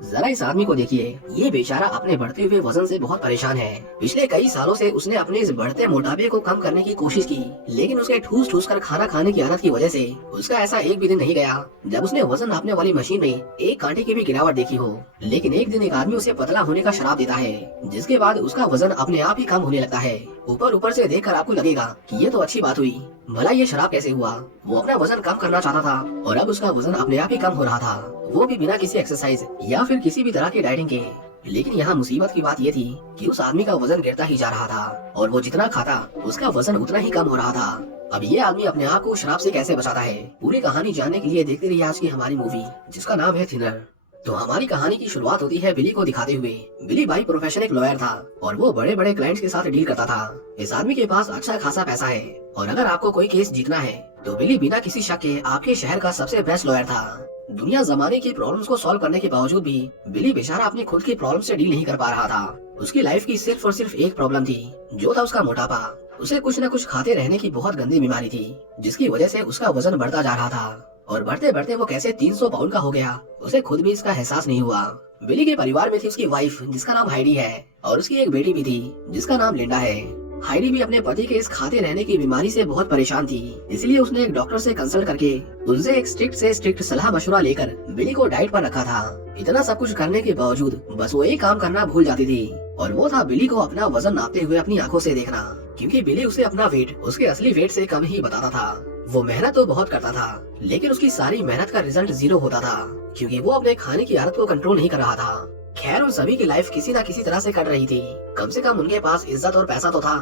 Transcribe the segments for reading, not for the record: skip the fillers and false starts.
जरा इस आदमी को देखिए, ये बेचारा अपने बढ़ते हुए वजन से बहुत परेशान है। पिछले कई सालों से उसने अपने इस बढ़ते मोटापे को कम करने की कोशिश की, लेकिन उसके ठूस ठूस कर खाना खाने की आदत की वजह से उसका ऐसा एक भी दिन नहीं गया जब उसने वजन नापने वाली मशीन में एक कांटे की भी गिरावट देखी हो। लेकिन एक दिन एक आदमी उसे पतला होने का श्राप देता है, जिसके बाद उसका वजन अपने आप ही कम होने लगता है। ऊपर ऊपर से देखकर आपको लगेगा कि ये तो अच्छी बात हुई, भला ये शराब कैसे हुआ। वो अपना वजन कम करना चाहता था और अब उसका वजन अपने आप ही कम हो रहा था, वो भी बिना किसी एक्सरसाइज या फिर किसी भी तरह की डाइटिंग के। लेकिन यहाँ मुसीबत की बात ये थी कि उस आदमी का वजन गिरता ही जा रहा था और वो जितना खाता उसका वजन उतना ही कम हो रहा था। अब ये आदमी अपने आप को शराब से कैसे बचाता है, पूरी कहानी जानने के लिए देखते रहिए आज की हमारी मूवी, जिसका नाम है थिनर। तो हमारी कहानी की शुरुआत होती है बिली को दिखाते हुए। बिली बाई प्रोफेशन एक लॉयर था और वो बड़े बड़े क्लाइंट्स के साथ डील करता था। इस आदमी के पास अच्छा खासा पैसा है और अगर आपको कोई केस जीतना है तो बिली बिना किसी शक के आपके शहर का सबसे बेस्ट लॉयर था। दुनिया जमाने की प्रॉब्लम्स को सॉल्व करने के बावजूद भी बिली बेचारा अपनी खुद की प्रॉब्लम से डील नहीं कर पा रहा था। उसकी लाइफ की सिर्फ और सिर्फ एक प्रॉब्लम थी, जो था उसका मोटापा। उसे कुछ न कुछ खाते रहने की बहुत गंदी बीमारी थी, जिसकी वजह से उसका वजन बढ़ता जा रहा था और बढ़ते बढ़ते वो कैसे 300 पाउंड का हो गया, उसे खुद भी इसका एहसास नहीं हुआ। बिली के परिवार में थी उसकी वाइफ, जिसका नाम हाइडी है, और उसकी एक बेटी भी थी जिसका नाम लिंडा है। हाइडी भी अपने पति के इस खाते रहने की बीमारी से बहुत परेशान थी, इसलिए उसने एक डॉक्टर से कंसल्ट करके उनसे एक स्ट्रिक्ट सलाह मशवरा लेकर बिली को डाइट पर रखा था। इतना सब कुछ करने के बावजूद बस वो एक काम करना भूल जाती थी, और वो था बिली को अपना वजन नापते हुए अपनी आंखों से देखना, क्योंकि बिली उसे अपना वेट उसके असली वेट से कम ही बताता था। वो मेहनत तो बहुत करता था, लेकिन उसकी सारी मेहनत का रिजल्ट 0 होता था, क्योंकि वो अपने खाने की आदत को कंट्रोल नहीं कर रहा था। खैर उन सभी की लाइफ किसी न किसी तरह से कट रही थी, कम से कम उनके पास इज्जत और पैसा तो था।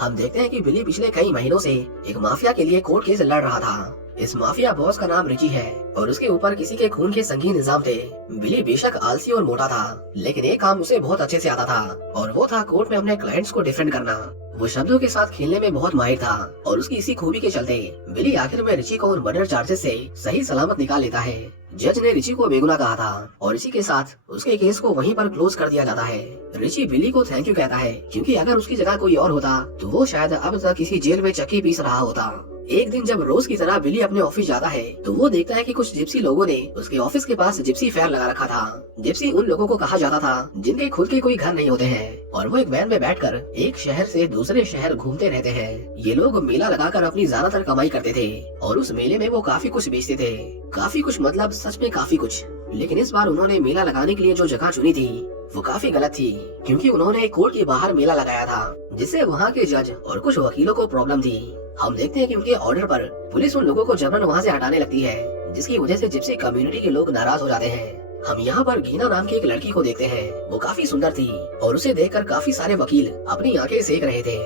हम देखते हैं कि बिली पिछले कई महीनों से एक माफिया के लिए कोर्ट केस लड़ रहा था। इस माफिया बॉस का नाम रिची है और उसके ऊपर किसी के खून के संगीन इल्जाम थे। बिली बेशक आलसी और मोटा था, लेकिन एक काम उसे बहुत अच्छे से आता था और वो था कोर्ट में अपने क्लाइंट्स को डिफेंड करना। वो शब्दों के साथ खेलने में बहुत माहिर था और उसकी इसी खूबी के चलते बिली आखिर में रिची को उन मर्डर चार्जेस से सही सलामत निकाल लेता है। जज ने रिची को बेगुनाह कहा था और इसी के साथ उसके केस को वहीं पर क्लोज कर दिया जाता है। रिची बिली को थैंक यू कहता है, क्योंकि अगर उसकी जगह कोई और होता तो वो शायद अब तक किसी जेल में चक्की पीस रहा होता। एक दिन जब रोज की तरह बिली अपने ऑफिस जाता है तो वो देखता है कि कुछ जिप्सी लोगों ने उसके ऑफिस के पास जिप्सी फेयर लगा रखा था। जिप्सी उन लोगों को कहा जाता था जिनके खुद के कोई घर नहीं होते हैं और वो एक वैन में बैठकर एक शहर से दूसरे शहर घूमते रहते हैं। ये लोग मेला लगाकर अपनी ज्यादातर कमाई करते थे और उस मेले में वो काफी कुछ बेचते थे। काफी कुछ मतलब सच में काफी कुछ। लेकिन इस बार उन्होंने मेला लगाने के लिए जो जगह चुनी थी वो काफी गलत थी, क्योंकि उन्होंने कोर्ट के बाहर मेला लगाया था, जिससे वहाँ के जज और कुछ वकीलों को प्रॉब्लम थी। हम देखते हैं कि उनके ऑर्डर पर पुलिस उन लोगों को जबरन वहाँ से हटाने लगती है, जिसकी वजह से जिप्सी कम्युनिटी के लोग नाराज हो जाते हैं। हम यहाँ पर गीना नाम की एक लड़की को देखते हैं। वो काफी सुंदर थी और उसे देखकर काफी सारे वकील अपनी आंखें सेक रहे थे।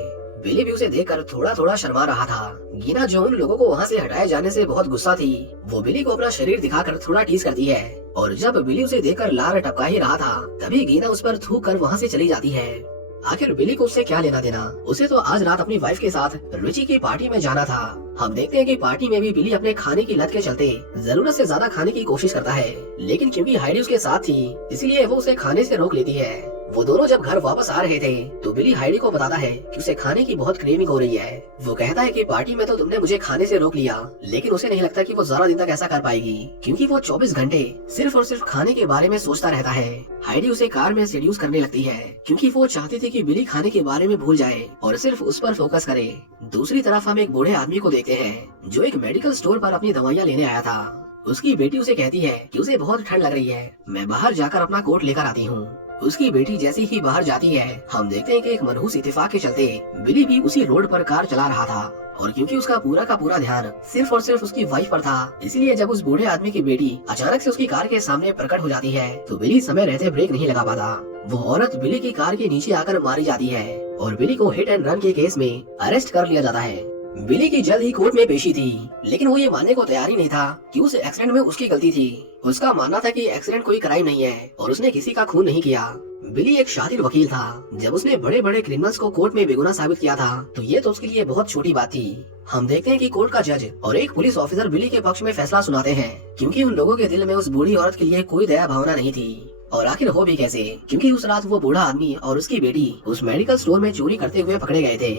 बिली भी उसे देखकर थोड़ा थोड़ा शर्मा रहा था। गीना जो उन लोगों को वहाँ से हटाए जाने से बहुत गुस्सा थी, वो बिली को अपना शरीर दिखाकर थोड़ा टीज करती है, और जब बिली उसे देखकर लार टपका ही रहा था तभी गीना उस पर थूक कर वहाँ से चली जाती है। आखिर बिली को उससे क्या लेना देना, उसे तो आज रात अपनी वाइफ के साथ रिची की पार्टी में जाना था। हम देखते हैं कि पार्टी में भी बिली अपने खाने की लत के चलते जरूरत से ज्यादा खाने की कोशिश करता है, लेकिन क्योंकि हाइडी उसके साथ थी इसलिए वो उसे खाने से रोक लेती है। वो दोनों जब घर वापस आ रहे थे तो बिली हाइडी को बताता है कि उसे खाने की बहुत क्रेविंग हो रही है। वो कहता है कि पार्टी में तो तुमने मुझे खाने से रोक लिया, लेकिन उसे नहीं लगता कि वो ज्यादा दिन तक ऐसा कर पाएगी, क्योंकि वो 24 घंटे सिर्फ और सिर्फ खाने के बारे में सोचता रहता है। हाइडी उसे कार में सेड्यूस करने लगती है, क्योंकि वो चाहती थी कि बिली खाने के बारे में भूल जाए और सिर्फ उस पर फोकस करे। दूसरी तरफ हम एक बूढ़े आदमी को देखते हैं जो एक मेडिकल स्टोर पर अपनी दवाइयाँ लेने आया था। उसकी बेटी उसे कहती है कि उसे बहुत ठंड लग रही है, मैं बाहर जाकर अपना कोट लेकर आती हूँ। उसकी बेटी जैसे ही बाहर जाती है हम देखते हैं कि एक मनहूस इत्तेफाक के चलते बिली भी उसी रोड पर कार चला रहा था, और क्योंकि उसका पूरा का पूरा ध्यान सिर्फ और सिर्फ उसकी वाइफ पर था, इसलिए जब उस बूढ़े आदमी की बेटी अचानक से उसकी कार के सामने प्रकट हो जाती है तो बिली समय रहते ब्रेक नहीं लगा पाता। वो औरत बिली की कार के नीचे आकर मारी जाती है और बिली को हिट एंड रन के केस में अरेस्ट कर लिया जाता है। बिली की जल्द ही कोर्ट में पेशी थी, लेकिन वो ये मानने को तैयार ही नहीं था कि उस एक्सीडेंट में उसकी गलती थी। उसका मानना था कि एक्सीडेंट कोई क्राइम नहीं है और उसने किसी का खून नहीं किया। बिली एक शातिर वकील था। जब उसने बड़े बड़े क्रिमिनल्स को कोर्ट में बेगुनाह साबित किया था तो ये तो उसके लिए बहुत छोटी बात थी। हम देखते हैं कि कोर्ट का जज और एक पुलिस ऑफिसर बिली के पक्ष में फैसला सुनाते हैं, क्योंकि उन लोगों के दिल में उस बूढ़ी औरत के लिए कोई दया भावना नहीं थी। और आखिर हो भी कैसे, क्योंकि उस रात वो बूढ़ा आदमी और उसकी बेटी उस मेडिकल स्टोर में चोरी करते हुए पकड़े गए थे।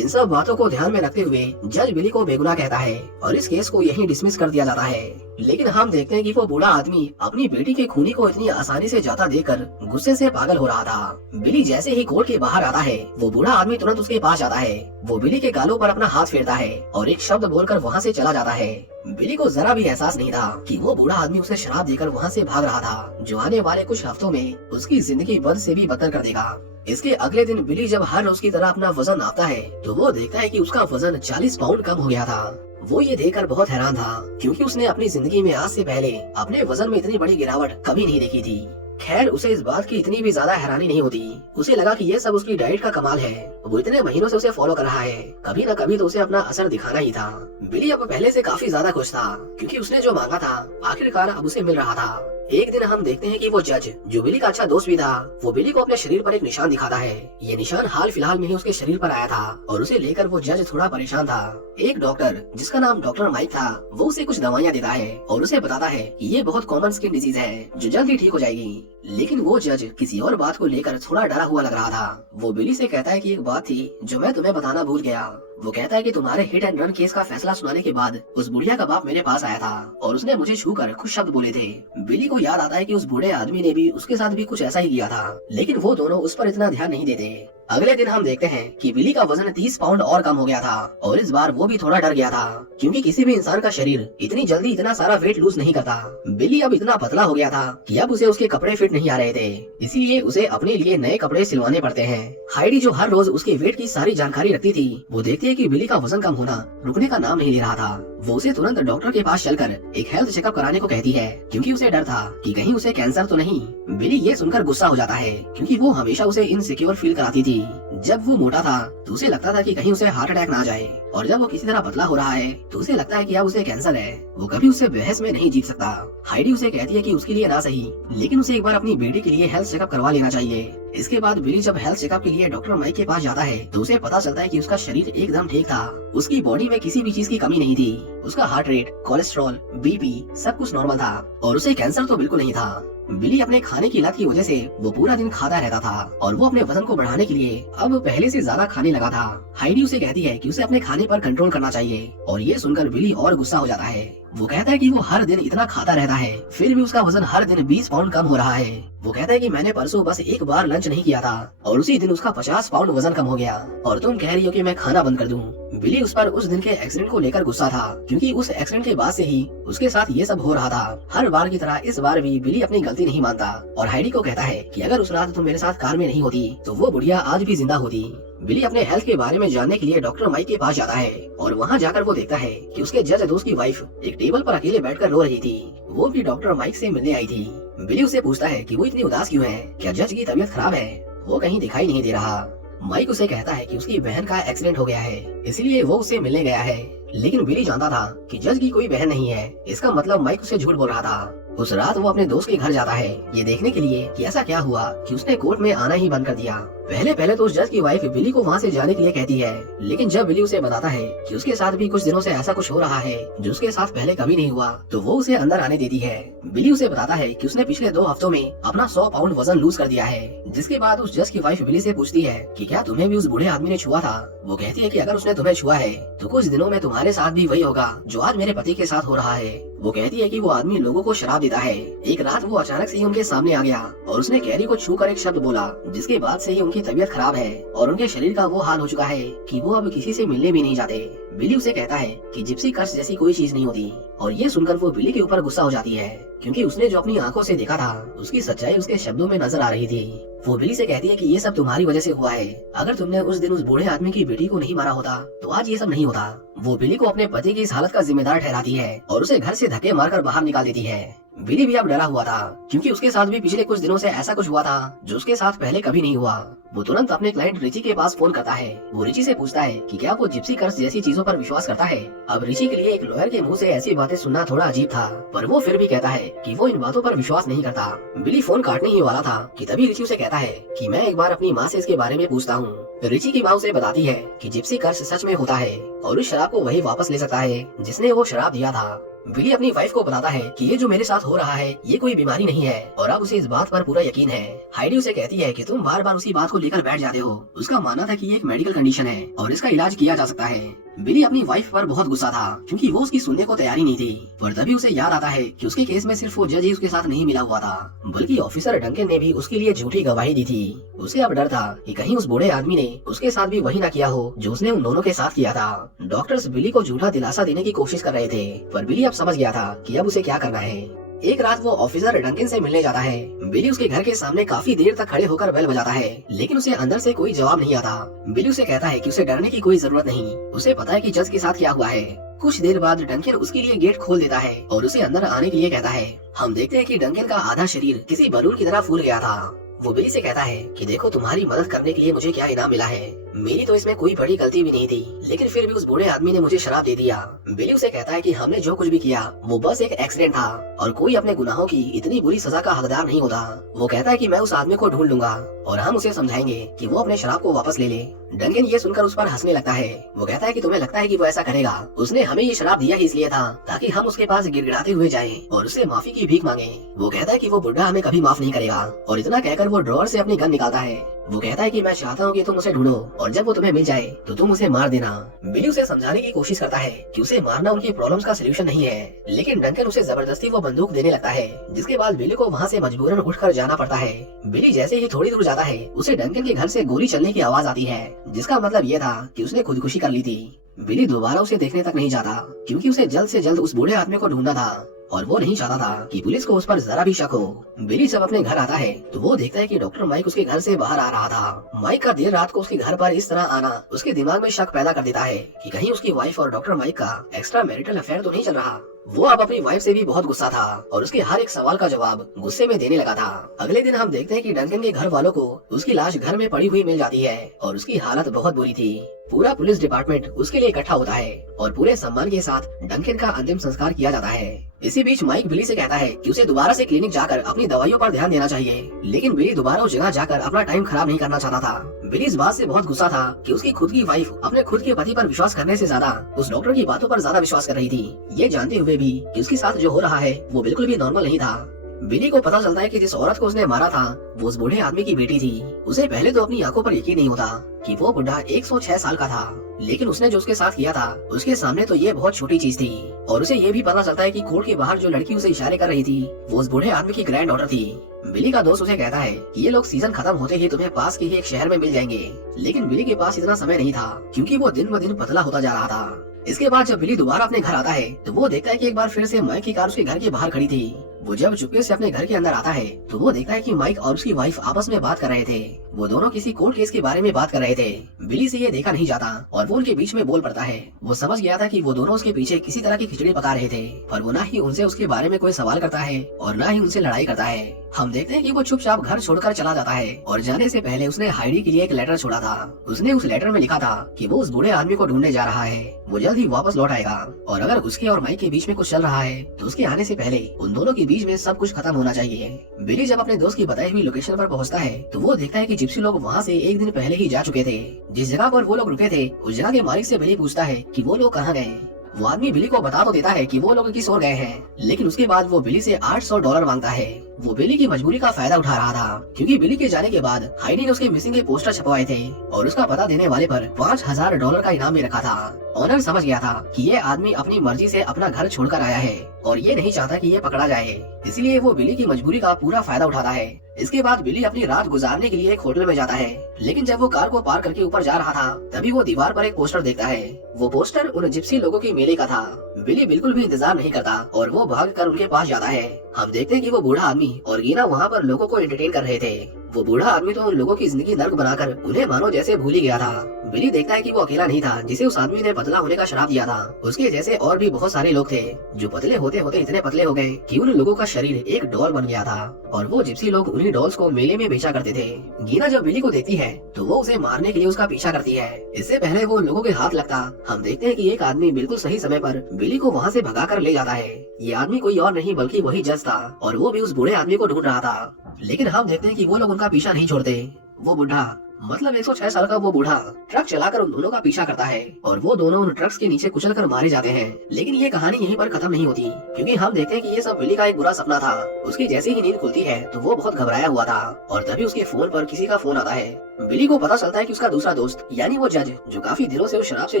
इन सब बातों को ध्यान में रखते हुए जज बिली को बेगुनाह कहता है और इस केस को यहीं डिसमिस कर दिया जाता है। लेकिन हम देखते हैं कि वो बूढ़ा आदमी अपनी बेटी के खूनी को इतनी आसानी से जाता देखकर गुस्से से पागल हो रहा था। बिली जैसे ही कोर्ट के बाहर आता है वो बूढ़ा आदमी तुरंत उसके पास जाता है। वो बिली के गालों पर अपना हाथ फेरता है और एक शब्द बोलकर वहाँ से चला जाता है। बिली को जरा भी एहसास नहीं था कि वो बूढ़ा आदमी उसे शराब देकर वहाँ से भाग रहा था, जो आने वाले कुछ हफ्तों में उसकी जिंदगी बद से भी बदतर कर देगा। इसके अगले दिन बिली जब हर रोज की तरह अपना वजन नापता है तो वो देखता है कि उसका वजन 40 पाउंड कम हो गया था। वो ये देखकर बहुत हैरान था क्योंकि उसने अपनी जिंदगी में आज से पहले अपने वजन में इतनी बड़ी गिरावट कभी नहीं देखी थी। खैर उसे इस बात की इतनी भी ज्यादा हैरानी नहीं होती। उसे लगा कि ये सब उसकी डाइट का कमाल है। वो इतने महीनों से उसे फॉलो कर रहा है, कभी न कभी तो उसे अपना असर दिखाना ही था। बिली अब पहले से काफी ज्यादा खुश था क्योंकि उसने जो मांगा था आखिरकार अब उसे मिल रहा था। एक दिन हम देखते हैं कि वो जज, जो बिली का अच्छा दोस्त भी था, वो बिली को अपने शरीर पर एक निशान दिखाता है। ये निशान हाल फिलहाल में ही उसके शरीर पर आया था और उसे लेकर वो जज थोड़ा परेशान था। एक डॉक्टर जिसका नाम डॉक्टर माइक था वो उसे कुछ दवाइयाँ देता है और उसे बताता है कि ये बहुत कॉमन स्किन डिजीज है जो जल्द ही ठीक हो जाएगी। लेकिन वो जज किसी और बात को लेकर थोड़ा डरा हुआ लग रहा था। वो बिली से कहता है कि एक बात थी जो मैं तुम्हें बताना भूल गया। वो कहता है कि तुम्हारे हिट एंड रन केस का फैसला सुनाने के बाद उस बुढ़िया का बाप मेरे पास आया था और उसने मुझे छूकर कुछ शब्द बोले थे। बिली को याद आता है कि उस बूढ़े आदमी ने भी उसके साथ भी कुछ ऐसा ही किया था, लेकिन वो दोनों उस पर इतना ध्यान नहीं देते। अगले दिन हम देखते हैं कि बिली का वजन 30 पाउंड और कम हो गया था और इस बार वो भी थोड़ा डर गया था क्योंकि किसी भी इंसान का शरीर इतनी जल्दी इतना सारा वेट लूज नहीं करता। बिली अब इतना पतला हो गया था कि अब उसे उसके कपड़े फिट नहीं आ रहे थे, इसीलिए उसे अपने लिए नए कपड़े सिलवाने पड़ते हैं। हाइडी जो हर रोज उसके वेट की सारी जानकारी रखती थी, वो देखती है कि बिली का वजन कम होना रुकने का नाम नहीं ले रहा था। वो उसे तुरंत डॉक्टर के पास चलकर एक हेल्थ चेकअप कराने को कहती है क्योंकि उसे डर था कि कहीं उसे कैंसर तो नहीं। बिली ये सुनकर गुस्सा हो जाता है क्योंकि वो हमेशा उसे इनसिक्योर फील कराती थी। जब वो मोटा था तो उसे लगता था कि कहीं उसे हार्ट अटैक ना आ जाए और जब वो किसी तरह पतला हो रहा है तो उसे लगता है कि अब उसे कैंसर है। वो कभी उससे बहस में नहीं जीत सकता। हाइडी उसे कहती है कि उसके लिए ना सही लेकिन उसे एक बार अपनी बेटी के लिए हेल्थ चेकअप करवा लेना चाहिए। इसके बाद बिली जब हेल्थ चेकअप के लिए डॉक्टर माइक के पास जाता है तो उसे पता चलता है कि उसका शरीर एकदम ठीक था। उसकी बॉडी में किसी भी चीज की कमी नहीं थी। उसका हार्ट रेट, कोलेस्ट्रॉल, बीपी सब कुछ नॉर्मल था और उसे कैंसर तो बिल्कुल नहीं था। बिली अपने खाने की लत की वजह से वो पूरा दिन खाता रहता था और वो अपने वजन को बढ़ाने के लिए अब पहले से ज्यादा खाने लगा था। हाइडी उसे कहती है कि उसे अपने खाने पर कंट्रोल करना चाहिए और ये सुनकर बिली और गुस्सा हो जाता है। वो कहता है कि वो हर दिन इतना खाता रहता है फिर भी उसका वजन हर दिन 20 पाउंड कम हो रहा है। वो कहता है कि मैंने परसों बस एक बार लंच नहीं किया था और उसी दिन उसका 50 पाउंड वजन कम हो गया और तुम कह रही हो कि मैं खाना बंद कर दूं। बिली उस पर उस दिन के एक्सीडेंट को लेकर गुस्सा था क्योंकि उस एक्सीडेंट के बाद से ही उसके साथ ये सब हो रहा था। हर बार की तरह इस बार भी बिली अपनी गलती नहीं मानता और हाइडी को कहता है कि अगर उस रात तुम मेरे साथ कार में नहीं होती तो वो बुढ़िया आज भी जिंदा होती। बिली अपने हेल्थ के बारे में जानने के लिए डॉक्टर माइक के पास जाता है और वहाँ जाकर वो देखता है कि उसके जज दोस्त की वाइफ एक टेबल पर अकेले बैठकर रो रही थी। वो भी डॉक्टर माइक से मिलने आई थी। बिली उससे पूछता है कि वो इतनी उदास क्यों है, क्या जज की तबीयत खराब है? वो कहीं दिखाई नहीं दे रहा। माइक उसे कहता है कि उसकी बहन का एक्सीडेंट हो गया है इसलिए वो उससे मिलने गया है, लेकिन बिली जानता था कि जज की कोई बहन नहीं है। इसका मतलब माइक उसे झूठ बोल रहा था। उस रात वो अपने दोस्त के घर जाता है ये देखने के लिए कि ऐसा क्या हुआ कि उसने कोर्ट में आना ही बंद कर दिया। पहले तो उस जज की वाइफ बिली को वहाँ से जाने के लिए कहती है, लेकिन जब बिली उसे बताता है कि उसके साथ भी कुछ दिनों से ऐसा कुछ हो रहा है जो उसके साथ पहले कभी नहीं हुआ, तो वो उसे अंदर आने देती है। बिली उसे बताता है कि उसने पिछले 2 हफ्तों में अपना 100 पाउंड वजन लूज कर दिया है। जिसके बाद उस जज की वाइफ बिली से पूछती है कि क्या तुम्हें भी उस बूढ़े आदमी ने छुआ था? वो कहती है कि अगर उसने तुम्हें छुआ है तो कुछ दिनों में तुम्हारे साथ भी वही होगा जो आज मेरे पति के साथ हो रहा है। वो कहती है कि वो आदमी लोगों को शराब देता है। एक रात वो अचानक से ही उनके सामने आ गया और उसने कैरी को छू कर एक शब्द बोला, जिसके बाद से ही उनकी तबीयत खराब है और उनके शरीर का वो हाल हो चुका है कि वो अब किसी से मिलने भी नहीं जाते। बिली उसे कहता है कि जिप्सी कर्स जैसी कोई चीज नहीं होती और ये सुनकर वो बिली के ऊपर गुस्सा हो जाती है क्योंकि उसने जो अपनी आंखों से देखा था उसकी सच्चाई उसके शब्दों में नजर आ रही थी। वो बिली से कहती है कि ये सब तुम्हारी वजह से हुआ है। अगर तुमने उस दिन उस बूढ़े आदमी की बेटी को नहीं मारा होता तो आज ये सब नहीं होता। वो बिली को अपने पति की इस हालत का जिम्मेदार ठहराती है और उसे घर से धक्के मारकर बाहर निकाल देती है। बिली भी अब डरा हुआ था क्योंकि उसके साथ भी पिछले कुछ दिनों से ऐसा कुछ हुआ था जो उसके साथ पहले कभी नहीं हुआ। वो तुरंत अपने क्लाइंट रिची के पास फोन करता है। वो रिची से पूछता है कि क्या वो जिप्सी कर्स जैसी चीजों पर विश्वास करता है। अब रिची के लिए एक लॉयर के मुंह से ऐसी बातें सुनना थोड़ा अजीब था, पर वो फिर भी कहता है कि वो इन बातों पर विश्वास नहीं करता। बिली फोन काटने ही वाला था कि तभी रिची उसे कहता है कि मैं एक बार अपनी माँ से इसके बारे में पूछता हूँ। रिची की माँ उसे बताती है कि जिप्सी कर्स सच में होता है और उस शराब को वही वापस ले सकता है जिसने वो शराब दिया था। बिली अपनी वाइफ को बताता है कि ये जो मेरे साथ हो रहा है ये कोई बीमारी नहीं है और अब उसे इस बात पर पूरा यकीन है। हाइडी उसे कहती है कि तुम बार बार उसी बात को लेकर बैठ जाते हो। उसका मानना था कि ये एक मेडिकल कंडीशन है और इसका इलाज किया जा सकता है। बिली अपनी वाइफ पर बहुत गुस्सा था क्योंकि वो उसकी सुनने को तैयारी नहीं थी, पर तभी उसे याद आता है कि उसके केस में सिर्फ वो जज ही उसके साथ नहीं मिला हुआ था, बल्कि ऑफिसर डंकन ने भी उसके लिए झूठी गवाही दी थी। उसे अब डर था कि कहीं उस बूढ़े आदमी ने उसके साथ भी वही न किया हो जो उसने उन दोनों के साथ किया था। डॉक्टर्स बिली को झूठा दिलासा देने की कोशिश कर रहे थे, पर बिली अब समझ गया था कि अब उसे क्या करना है। एक रात वो ऑफिसर डंकन से मिलने जाता है। बिली उसके घर के सामने काफी देर तक खड़े होकर बेल बजाता है, लेकिन उसे अंदर से कोई जवाब नहीं आता। बिली उसे कहता है कि उसे डरने की कोई जरूरत नहीं, उसे पता है कि जज के साथ क्या हुआ है। कुछ देर बाद डंकन उसके लिए गेट खोल देता है और उसे अंदर आने के लिए कहता है। हम देखते हैं कि डंकन का आधा शरीर किसी बलून की तरह फूल गया था। वो बिली से कहता है कि देखो तुम्हारी मदद करने के लिए मुझे क्या इनाम मिला है। मेरी तो इसमें कोई बड़ी गलती भी नहीं थी, लेकिन फिर भी उस बूढ़े आदमी ने मुझे शराब दे दिया। बिली उसे कहता है कि हमने जो कुछ भी किया वो बस एक एक्सीडेंट था और कोई अपने गुनाहों की इतनी बुरी सजा का हकदार नहीं होता। वो कहता है कि मैं उस आदमी को ढूंढ लूंगा और हम उसे समझाएंगे कि वो अपने शराब को वापस ले ले। डंकन ये सुनकर उस पर हंसने लगता है। वो कहता है कि तुम्हें लगता है कि वो ऐसा करेगा? उसने हमें ये शराब दिया ही इसलिए था ताकि हम उसके पास गिड़गिड़ाते हुए जाएं और उससे माफी की भीख मांगे। वो कहता है कि वो बुढ़ा हमें कभी माफ नहीं करेगा और इतना कहकर वो ड्रॉअर से अपनी गन निकालता है। वो कहता है कि मैं चाहता हूँ कि तुम उसे ढूंढो और जब वो तुम्हें मिल जाए तो तुम उसे मार देना। बिली उसे समझाने की कोशिश करता है कि उसे मारना उनकी प्रॉब्लम्स का सलूशन नहीं है, लेकिन डंकन उसे जबरदस्ती वो बंदूक देने लगता है, जिसके बाद बिली को वहाँ से मजबूरन उठकर जाना पड़ता है। बिली जैसे ही थोड़ी दूर जाता है उसे डंकन के घर से गोली चलने की आवाज आती है, जिसका मतलब ये था कि उसने खुदकुशी कर ली थी। बिली दोबारा उसे देखने तक नहीं जाता क्योंकि उसे जल्द से जल्द उस बूढ़े आदमी को ढूंढना था और वो नहीं चाहता था कि पुलिस को उस पर जरा भी शक हो। बिली जब अपने घर आता है तो वो देखता है कि डॉक्टर माइक उसके घर से बाहर आ रहा था। माइक का देर रात को उसके घर पर इस तरह आना उसके दिमाग में शक पैदा कर देता है कि कहीं उसकी वाइफ और डॉक्टर माइक का एक्स्ट्रा मैरिटल अफेयर तो नहीं चल रहा। वो अब अपनी वाइफ से भी बहुत गुस्सा था और उसके हर एक सवाल का जवाब गुस्से में देने लगा था। अगले दिन हम देखते हैं कि डंकन के घर वालों को उसकी लाश घर में पड़ी हुई मिल जाती है और उसकी हालत बहुत बुरी थी। पूरा पुलिस डिपार्टमेंट उसके लिए इकट्ठा होता है और पूरे सम्मान के साथ डंकन का अंतिम संस्कार किया जाता है। इसी बीच माइक बिली से कहता है कि उसे दोबारा से क्लिनिक जाकर अपनी दवाइयों पर ध्यान देना चाहिए, लेकिन बिली दोबारा उस जगह जाकर अपना टाइम खराब नहीं करना चाहता था। बिली इस बात से बहुत गुस्सा था कि उसकी खुद की वाइफ अपने खुद के पति पर विश्वास करने से ज्यादा उस डॉक्टर की बातों पर ज्यादा विश्वास कर रही थी, ये जानते हुए भी कि उसके साथ जो हो रहा है वो बिल्कुल भी नॉर्मल नहीं था। बिली को पता चलता है कि जिस औरत को उसने मारा था वो उस बूढ़े आदमी की बेटी थी। उसे पहले तो अपनी आंखों पर यकीन नहीं होता कि वो बुढ़ा 106 साल का था, लेकिन उसने जो उसके साथ किया था उसके सामने तो ये बहुत छोटी चीज थी। और उसे ये भी पता चलता है कि कोर्ट के बाहर जो लड़की उसे इशारे कर रही थी वो उस बूढ़े आदमी की ग्रैंड डॉटर थी। बिली का दोस्त उसे कहता है कि ये लोग सीजन खत्म होते ही तुम्हें पास के ही एक शहर में मिल जाएंगे, लेकिन बिली के पास इतना समय नहीं था क्योंकि वो दिन ब दिन पतला होता जा रहा था। इसके बाद जब बिली दोबारा अपने घर आता है तो वो देखता है कि एक बार फिर से माइक की कार उसके घर के बाहर खड़ी थी। वो जब चुपके से अपने घर के अंदर आता है तो वो देखता है कि माइक और उसकी वाइफ आपस में बात कर रहे थे। वो दोनों किसी कोर्ट केस के बारे में बात कर रहे थे। बिली से ये देखा नहीं जाता और वो उनके बीच में बोल पड़ता है। वो समझ गया था कि वो दोनों उसके पीछे किसी तरह की खिचड़ी पका रहे थे, पर वो ना ही उनसे उसके बारे में कोई सवाल करता है और ना ही उनसे लड़ाई करता है। हम देखते हैं कि वो चुपचाप घर छोड़कर चला जाता है और जाने से पहले उसने हाइडी के लिए एक लेटर छोड़ा था। उसने उस लेटर में लिखा था कि वो उस बूढ़े आदमी को ढूंढने जा रहा है, वो जल्द ही वापस लौट आएगा और अगर उसके और माइक के बीच में कुछ चल रहा है तो उसके आने से पहले उन दोनों के बीच में सब कुछ खत्म होना चाहिए। बिली जब अपने दोस्त की बताई हुई लोकेशन पर पहुंचता है तो वो देखता है कि जिप्सी लोग वहां से एक दिन पहले ही जा चुके थे। जिस जगह पर वो लोग रुके थे उस जगह के मालिक से बिली पूछता है कि वो लोग कहाँ गए। वो आदमी बिली को बता तो देता है कि वो लोग किस ओर गए हैं, लेकिन उसके बाद वो बिली से $800 मांगता है। वो बिली की मजबूरी का फायदा उठा रहा था क्योंकि बिली के जाने के बाद हाइडी ने उसके मिसिंग के पोस्टर छपवाए थे और उसका पता देने वाले पर $5000 का इनाम भी रखा था। ऑनर समझ गया था कि ये आदमी अपनी मर्जी से अपना घर छोड़कर आया है और ये नहीं चाहता कि ये पकड़ा जाए, इसलिए वो बिली की मजबूरी का पूरा फायदा उठाता है। इसके बाद बिली अपनी रात गुजारने के लिए एक होटल में जाता है, लेकिन जब वो कार को पार करके ऊपर जा रहा था तभी वो दीवार पर एक पोस्टर देखता है। वो पोस्टर उन जिप्सी लोगों के मेले का था। बिली बिल्कुल भी इंतजार नहीं करता और वो भाग कर उनके पास जाता है। हम देखते हैं कि वो बूढ़ा आदमी और गीना वहाँ पर लोगों को एंटरटेन कर रहे थे। वो बूढ़ा आदमी तो उन लोगों की जिंदगी नर्क बनाकर उन्हें मानो जैसे भूल ही गया था। बिली देखता है कि वो अकेला नहीं था जिसे उस आदमी ने पतला होने का श्राप दिया था। उसके जैसे और भी बहुत सारे लोग थे जो पतले होते होते इतने पतले हो गए कि उन लोगों का शरीर एक डॉल बन गया था और वो जिप्सी लोग उन्हीं डॉल्स को मेले में बेचा करते थे। गीना जब बिली को देखती है तो वो उसे मारने के लिए उसका पीछा करती है। इससे पहले वो लोगों के हाथ लगता हम देखते हैं कि एक आदमी बिल्कुल सही समय पर बिली को वहाँ से भगा कर ले जाता है। ये आदमी कोई और नहीं बल्कि वही जज था और वो भी उस बूढ़े आदमी को ढूंढ रहा था, लेकिन हम देखते हैं कि वो लोग उनका पीछा नहीं छोड़ते। वो बुढ़ा मतलब 106 साल का वो बूढ़ा ट्रक चलाकर उन दोनों का पीछा करता है और वो दोनों उन ट्रक्स के नीचे कुचल कर मारे जाते हैं। लेकिन ये कहानी यहीं पर खत्म नहीं होती, क्योंकि हम देखते हैं कि ये सब बिली का एक बुरा सपना था। उसकी जैसे ही नींद खुलती है तो वो बहुत घबराया हुआ था और तभी उसके फोन पर किसी का फोन आता है। बिली को पता चलता है कि उसका दूसरा दोस्त यानी वो जज जो काफी दिनों से उस शराब से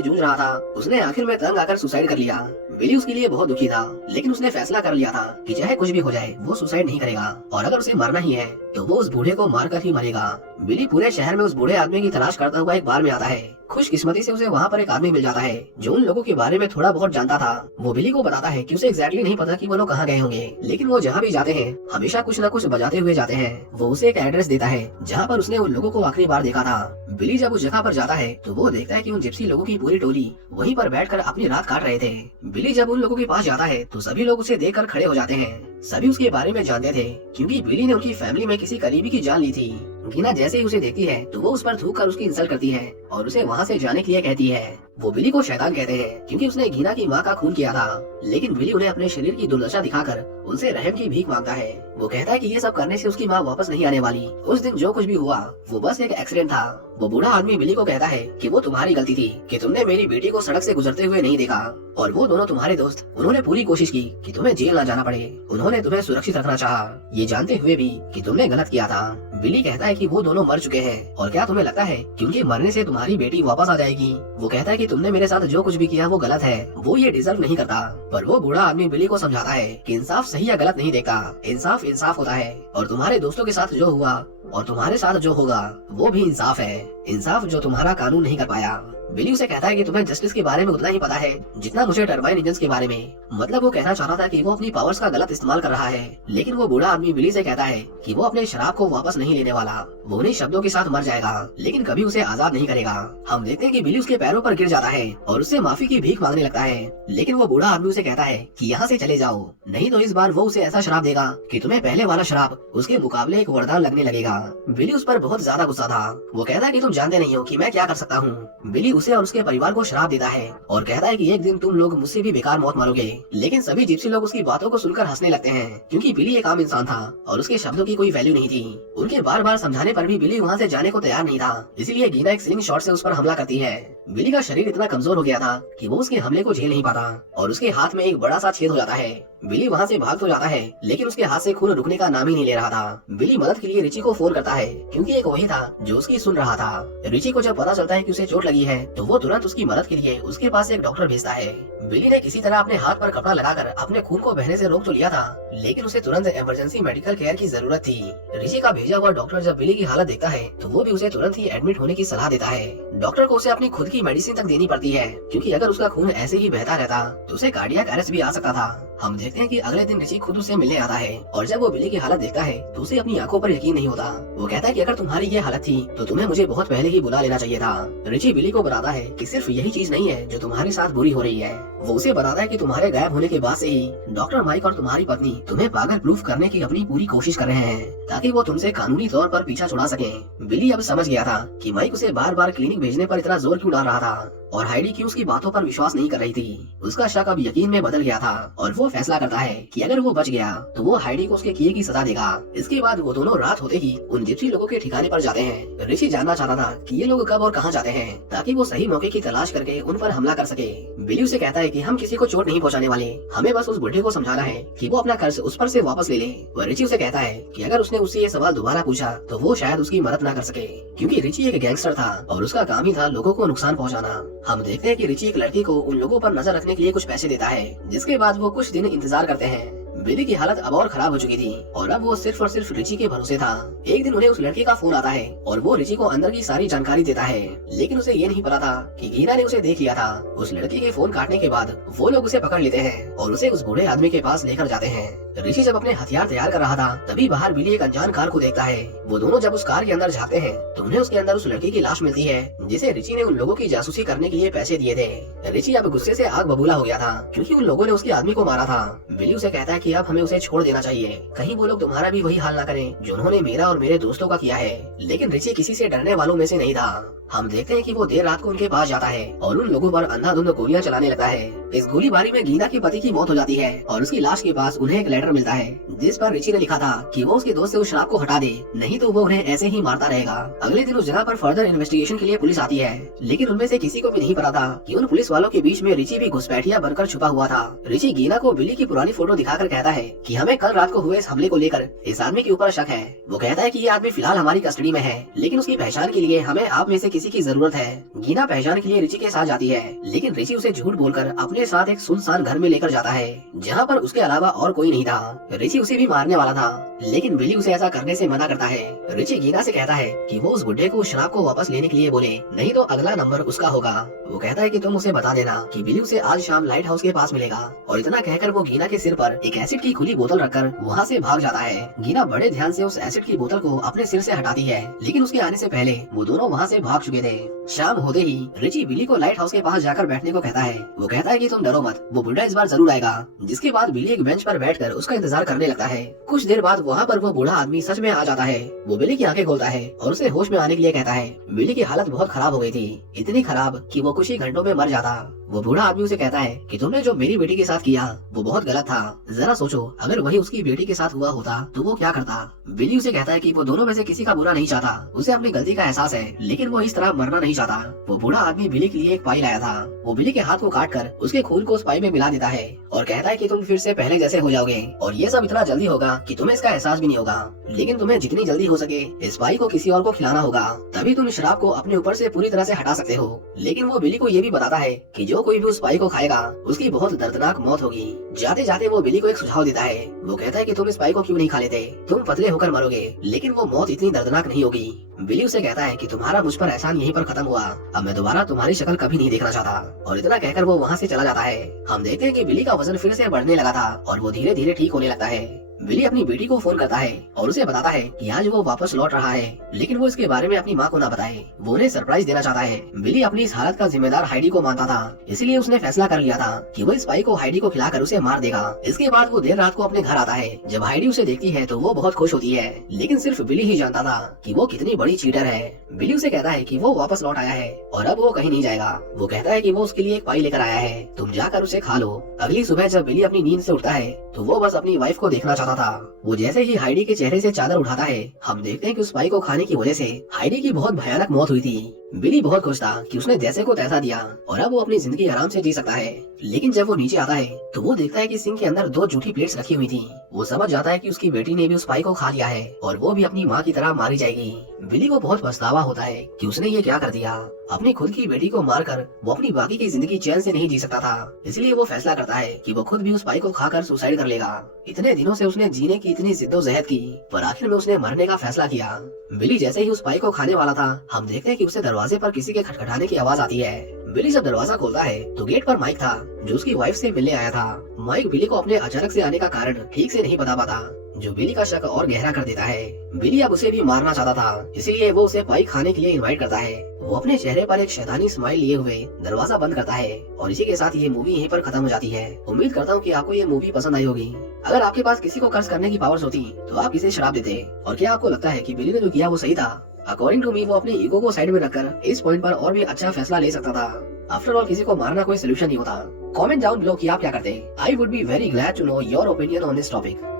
जूझ रहा था, उसने आखिर में तंग आकर सुसाइड कर लिया। बिली उसके लिए बहुत दुखी था, लेकिन उसने फैसला कर लिया था कि चाहे कुछ भी हो जाए वो सुसाइड नहीं करेगा और अगर उसे मरना ही है तो वो उस बूढ़े को मारकर ही मरेगा। बिली पूरे शहर में उस बूढ़े आदमी की तलाश करता हुआ एक बार में आता है। खुशकिस्मती से उसे वहाँ पर एक आदमी मिल जाता है जो उन लोगों के बारे में थोड़ा बहुत जानता था। वो बिली को बताता है कि उसे एग्जैक्टली नहीं पता कि वो लोग कहाँ गए होंगे, लेकिन वो जहाँ भी जाते हैं हमेशा कुछ न कुछ बजाते हुए जाते हैं। वो उसे एक एड्रेस देता है जहाँ पर उसने उन लोगों को आखिरी बार देखा था। बिली जब उस जगह पर जाता है तो वो देखता है कि उन जिप्सी लोगों की पूरी टोली वहीं पर बैठकर अपनी रात काट रहे थे। बिली जब उन लोगों के पास जाता है तो सभी लोग उसे देखकर खड़े हो जाते हैं। सभी उसके बारे में जानते थे क्योंकि बिली ने उनकी फैमिली में किसी करीबी की जान ली थी। गीना जैसे ही उसे देखती है तो वो उस पर थूक कर उसकी इंसल्ट करती है और उसे वहाँ से जाने के लिए कहती है। वो बिली को शैतान कहते हैं क्योंकि उसने गीना की माँ का खून किया था, लेकिन बिली उन्हें अपने शरीर की दुर्दशा दिखाकर उनसे रहम की भीख मांगता है। वो कहता है कि ये सब करने से उसकी माँ वापस नहीं आने वाली। उस दिन जो कुछ भी हुआ वो बस एक एक्सीडेंट था। वो बूढ़ा आदमी बिली को कहता है कि वो तुम्हारी गलती थी कि तुमने मेरी बेटी को सड़क से गुजरते हुए नहीं देखा, और वो दोनों तुम्हारे दोस्त उन्होंने पूरी कोशिश की कि तुम्हें जेल न जाना पड़े। उन्होंने तुम्हें सुरक्षित रखना चाहा, ये जानते हुए भी कि तुमने गलत किया था। बिली कहता है कि वो दोनों मर चुके हैं और क्या तुम्हें लगता है कि उनके मरने से तुम्हारी बेटी वापस आ जाएगी। वो कहता है कि तुमने मेरे साथ जो कुछ भी किया वो गलत है, वो ये डिजर्व नहीं करता। पर वो बूढ़ा आदमी बिली को समझाता है कि इंसाफ सही या गलत नहीं देखता, इंसाफ इंसाफ होता है और तुम्हारे दोस्तों के साथ जो हुआ और तुम्हारे साथ जो होगा वो भी इंसाफ है, इंसाफ जो तुम्हारा कानून नहीं कर पाया। बिली उसे कहता है कि तुम्हें जस्टिस के बारे में उतना ही पता है जितना मुझे टर्बाइन इंजन के बारे में। मतलब वो कहना चाहता था कि वो अपनी पावर्स का गलत इस्तेमाल कर रहा है, लेकिन वो बूढ़ा आदमी बिली से कहता है कि वो अपने शराब को वापस नहीं लेने वाला, वो उन्हीं शब्दों के साथ मर जाएगा लेकिन कभी उसे आजाद नहीं करेगा। हम देखते हैं कि बिली उसके पैरों पर गिर जाता है और उससे माफी की भीख मांगने लगता है, लेकिन वो बूढ़ा आदमी उसे कहता है कि यहाँ से चले जाओ, नहीं तो इस बार वो उसे ऐसा शराब देगा कि तुम्हें पहले वाला शराब उसके मुकाबले एक वरदान लगने लगेगा। बिली उस पर बहुत ज्यादा गुस्सा था। वो कहता है कि तुम जानते नहीं हो कि मैं क्या कर सकता हूँ। बिली उसे और उसके परिवार को शराब देता है और कहता है कि एक दिन तुम लोग मुझसे भी बेकार मौत मरोगे। लेकिन सभी जिप्सी लोग उसकी बातों को सुनकर हंसने लगते हैं क्योंकि बिली एक आम इंसान था और उसके शब्दों की कोई वैल्यू नहीं थी। उनके बार बार समझाने पर भी बिली वहाँ से जाने को तैयार नहीं था, इसीलिए गीना एक स्लिंग शॉट से उस पर हमला करती है। बिली का शरीर इतना कमजोर हो गया था कि वो उसके हमले को झेल नहीं पाता और उसके हाथ में एक बड़ा सा छेद हो जाता है। बिली वहाँ से भाग तो जाता है लेकिन उसके हाथ से खून रुकने का नाम ही नहीं ले रहा था। बिली मदद के लिए रिची को फोन करता है क्योंकि एक वही था जो उसकी सुन रहा था। रिची को जब पता चलता है कि उसे चोट लगी है तो वो तुरंत उसकी मदद के लिए उसके पास एक डॉक्टर भेजता है। बिली ने किसी तरह अपने हाथ पर कपड़ा लगाकर अपने खून को बहने से रोक तो लिया था, लेकिन उसे तुरंत इमरजेंसी मेडिकल केयर की जरूरत थी। रिची का भेजा हुआ डॉक्टर जब बिली की हालत देखता है तो वो भी उसे तुरंत ही एडमिट होने की सलाह देता है। डॉक्टर को उसे अपनी खुद की मेडिसिन तक देनी पड़ती है क्योंकि अगर उसका खून ऐसे ही बहता रहता तो उसे कार्डियक अरेस्ट भी आ सकता था। हम देखते हैं कि अगले दिन रिची खुद उसे मिलने आता है और जब वो बिली की हालत देखता है तो उसे अपनी आंखों पर यकीन नहीं होता। वो कहता है कि अगर तुम्हारी ये हालत थी तो तुम्हें मुझे बहुत पहले ही बुला लेना चाहिए था। रिची बिली को बताता है कि सिर्फ यही चीज नहीं है जो तुम्हारे साथ बुरी हो रही है। वो उसे बताता है कि तुम्हारे गायब होने के बाद से ही डॉक्टर माइक और तुम्हारी पत्नी तुम्हें पागल प्रूफ करने की अपनी पूरी कोशिश कर रहे हैं ताकि वो तुमसे कानूनी तौर पर पीछा छुड़ा सके। बिली अब समझ गया था कि माइक उसे बार बार क्लिनिक भेजने पर इतना जोर क्यों डाल रहा था और हाइडी क्यों उसकी बातों पर विश्वास नहीं कर रही थी। उसका शक अब यकीन में बदल गया था और वो फैसला करता है कि अगर वो बच गया तो वो हाइडी को उसके किए की सजा देगा। इसके बाद वो दोनों रात होते ही उन जिप्सी लोगों के ठिकाने पर जाते हैं। ऋषि जानना चाहता था कि ये लोग कब और कहां जाते हैं ताकि वो सही मौके की तलाश करके उन पर हमला कर सके। बिली उसे कहता है कि हम किसी को चोट नहीं पहुंचाने वाले, हमें बस उस बुढ़े को समझाना है कि वो अपना कर्ज उस पर से वापस ले ले। वह रिची उसे कहता है कि अगर उसने उससे ये सवाल दोबारा पूछा तो वो शायद उसकी मदद न कर सके क्योंकि रिची एक गैंगस्टर था और उसका काम ही था लोगों को नुकसान पहुँचाना। हम देखते हैं कि रिची एक लड़की को उन लोगों पर नजर रखने के लिए कुछ पैसे देता है, जिसके बाद वो कुछ दिन इंतजार करते हैं। बिली की हालत अब और खराब हो चुकी थी और अब वो सिर्फ और सिर्फ रिची के भरोसे था। एक दिन उन्हें उस लड़के का फोन आता है और वो रिची को अंदर की सारी जानकारी देता है, लेकिन उसे ये नहीं पता था कि गीना ने उसे देख लिया था। उस लड़के के फोन काटने के बाद वो लोग उसे पकड़ लेते हैं और उसे उस बूढ़े आदमी के पास लेकर जाते हैं। ऋषि जब अपने हथियार तैयार कर रहा था तभी बाहर बिली एक अनजान कार को देखता है। वो दोनों जब उस कार के अंदर जाते हैं तो उन्हें उसके अंदर उस लड़की की लाश मिलती है जिसे रिची ने उन लोगों की जासूसी करने के लिए पैसे दिए थे। रिची अब गुस्से से आग बबूला हो गया था क्योंकि उन लोगों ने उसके आदमी को मारा था। बिली उसे कहता है कि अब हमें उसे छोड़ देना चाहिए, कहीं वो लोग तुम्हारा भी वही हाल ना करें जो उन्होंने मेरा और मेरे दोस्तों का किया है। लेकिन रिची किसी से डरने वालों में से नहीं था। हम देखते हैं कि वो देर रात को उनके पास जाता है और उन लोगों पर अंधाधुंध गोलियां चलाने लगता है। इस गोलीबारी में गीना के पति की मौत हो जाती है और उसकी लाश के पास उन्हें एक लेटर मिलता है जिस पर रिची ने लिखा था कि वो उसके दोस्त से उस शराब को हटा दे, नहीं तो वो उन्हें ऐसे ही मारता रहेगा। अगले दिन उस जगह पर फर्दर इन्वेस्टिगेशन के लिए पुलिस आती है, लेकिन उनमें से किसी को भी नहीं पता था कि उन पुलिस वालों के बीच में रिची भी घुसपैठिया बनकर छुपा हुआ था। रिची गीना को बिली की पुरानी फोटो दिखाकर कहता है कि हमें कल रात को हुए इस हमले को लेकर इस आदमी के ऊपर शक है। वो कहता है कि ये आदमी फिलहाल हमारी कस्टडी में है, लेकिन उसकी पहचान के लिए हमें आप में से किसी की जरूरत है। गीना पहचान के लिए रिची के साथ जाती है, लेकिन रिची उसे झूठ बोलकर अपने साथ एक सुनसान घर में लेकर जाता है जहाँ पर उसके अलावा और कोई नहीं था। रिची उसे भी मारने वाला था, लेकिन बिली उसे ऐसा करने से मना करता है। रिची गीना से कहता है कि वो उस बुढ़े को शराब को वापस लेने के लिए बोले, नहीं तो अगला नंबर उसका होगा। वो कहता है कि तुम उसे बता देना कि बिली उसे आज शाम लाइट हाउस के पास मिलेगा। और इतना कहकर वो गीना के सिर पर एक एसिड की खुली बोतल रखकर वहाँ से भाग जाता है। गीना बड़े ध्यान से उस एसिड की बोतल को अपने सिर से हटाती है, लेकिन उसके आने से पहले वो दोनों वहाँ से भाग चुके थे। शाम होते ही रिची बिली को लाइट हाउस के पास जाकर बैठने को कहता है। वो कहता है कि तुम डरो मत, वो बुढ़ा इस बार जरूर आएगा। जिसके बाद बिली एक बेंच पर बैठकर उसका इंतजार करने लगता है। कुछ देर बाद वहाँ पर वो बूढ़ा आदमी सच में आ जाता है। वो बिली की आंखें खोलता है और उसे होश में आने के लिए कहता है। बिली की हालत बहुत खराब हो गई थी, इतनी खराब कि वो कुछ ही घंटों में मर जाता। वो बूढ़ा आदमी उसे कहता है कि तुमने जो मेरी बेटी के साथ किया वो बहुत गलत था। जरा सोचो, अगर वही उसकी बेटी के साथ हुआ होता तो वो क्या करता। बिली उसे कहता है कि वो दोनों में से किसी का बुरा नहीं चाहता, उसे अपनी गलती का एहसास है, लेकिन वो इस तरह मरना नहीं चाहता। वो बूढ़ा आदमी बिली के लिए एक पाई लाया था। वो बिली के हाथ को काट कर उसके खून को उस पाई में मिला देता है और कहता है कि तुम फिर से पहले जैसे हो जाओगे और ये सब इतना जल्दी होगा कि तुम्हें इसका एहसास भी नहीं होगा। लेकिन तुम्हें जितनी जल्दी हो सके इस पाई को किसी और को खिलाना होगा, तभी तुम इस शराब को अपने ऊपर से पूरी तरह से हटा सकते हो। लेकिन वो बिली को ये भी बताता है कि जो कोई भी उस पाई को खाएगा उसकी बहुत दर्दनाक मौत होगी। जाते जाते वो बिली को एक सुझाव देता है। वो कहता है कि तुम इस पाई को क्यों नहीं खा लेते, तुम पतले होकर मरोगे, लेकिन वो मौत इतनी दर्दनाक नहीं होगी। बिली उसे कहता है कि तुम्हारा मुझ पर एहसान यहीं पर खत्म हुआ, अब मैं दोबारा तुम्हारी शक्ल कभी नहीं देखना चाहता। और इतना कहकर वो वहाँ से चला जाता है। हम देखते हैं कि बिली का वजन फिर से बढ़ने लगा था और वो धीरे धीरे ठीक होने लगता है। बिली अपनी बेटी को फोन करता है और उसे बताता है कि आज वो वापस लौट रहा है, लेकिन वो इसके बारे में अपनी माँ को ना बताए। वो उन्हें सरप्राइज देना चाहता है। बिली अपनी इस हालत का जिम्मेदार हाइडी को मानता था, इसलिए उसने फैसला कर लिया था कि वो इस पाई को हाइडी को खिलाकर उसे मार देगा। इसके बाद वो देर रात को अपने घर आता है। जब हाइडी उसे देखती है तो वो बहुत खुश होती है, लेकिन सिर्फ बिली ही जानता था कि वो कितनी बड़ी चीटर है। बिली उसे कहता है कि वो वापस लौट आया है और अब वो कहीं नहीं जाएगा। वो कहता है कि वो उसके लिए एक पाई लेकर आया है, तुम जाकर उसे खा लो। अगली सुबह जब बिली अपनी नींद से उठता है तो वो बस अपनी वाइफ को देखना चाहता था। वो जैसे ही हाइडी के चेहरे से चादर उठाता है, हम देखते हैं कि उस पाई को खाने की वजह से हाइडी की बहुत भयानक मौत हुई थी। बिली बहुत खुश था कि उसने जैसे को तैसा दिया और अब वो अपनी जिंदगी आराम से जी सकता है। लेकिन जब वो नीचे आता है तो वो देखता है कि सिंक के अंदर 2 जूठी प्लेट्स रखी हुई थी। वो समझ जाता है कि उसकी बेटी ने भी उस पाई को खा लिया है और वो भी अपनी माँ की तरह मारी जाएगी। बिली को बहुत पछतावा होता है कि उसने ये क्या कर दिया। अपनी खुद की बेटी को मारकर वो अपनी बाकी की जिंदगी चैन से नहीं जी सकता था, इसलिए वो फैसला करता है कि वो खुद भी उस पाई को खाकर सुसाइड कर लेगा। इतने दिनों से उसने जीने की इतनी जिद्दोजहद की, पर आखिर में उसने मरने का फैसला किया। बिली जैसे ही उस पाई को खाने वाला था, हम देखते हैं कि उसे दरवाजे पर किसी के खटखटाने की आवाज आती है। बिली जब दरवाजा खोलता है तो गेट पर माइक था, जो उसकी वाइफ से मिलने आया था। माइक बिली को अपने अचानक से आने का कारण ठीक से नहीं बता पाता, जो बिली का शक और गहरा कर देता है। बिली अब उसे भी मारना चाहता था, इसलिए वो उसे पाई खाने के लिए इनवाइट करता है। वो अपने चेहरे पर एक शैतानी स्माइल लिए हुए दरवाजा बंद करता है और इसी के साथ ये मूवी यहीं पर खत्म हो जाती है। उम्मीद करता हूँ कि आपको ये मूवी पसंद आई होगी। अगर आपके पास किसी को कर्ज करने की पावर्स होती तो आप किसे शराब देते, और क्या आपको लगता है कि बिली ने जो किया वो सही था? अकॉर्डिंग टू मी वो अपने ईगो को साइड में रखकर इस पॉइंट पर और भी अच्छा फैसला ले सकता था। आफ्टर ऑल किसी को मारना कोई सोल्यूशन नहीं होता। कमेंट डाउन बिलो कि आप क्या करते। I would be very glad to know your opinion on this topic.